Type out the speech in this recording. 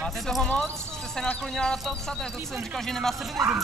Máte toho moc? Jste se naklonila na to psa, to je to, co jsem říkal, že nemá sebevědomí.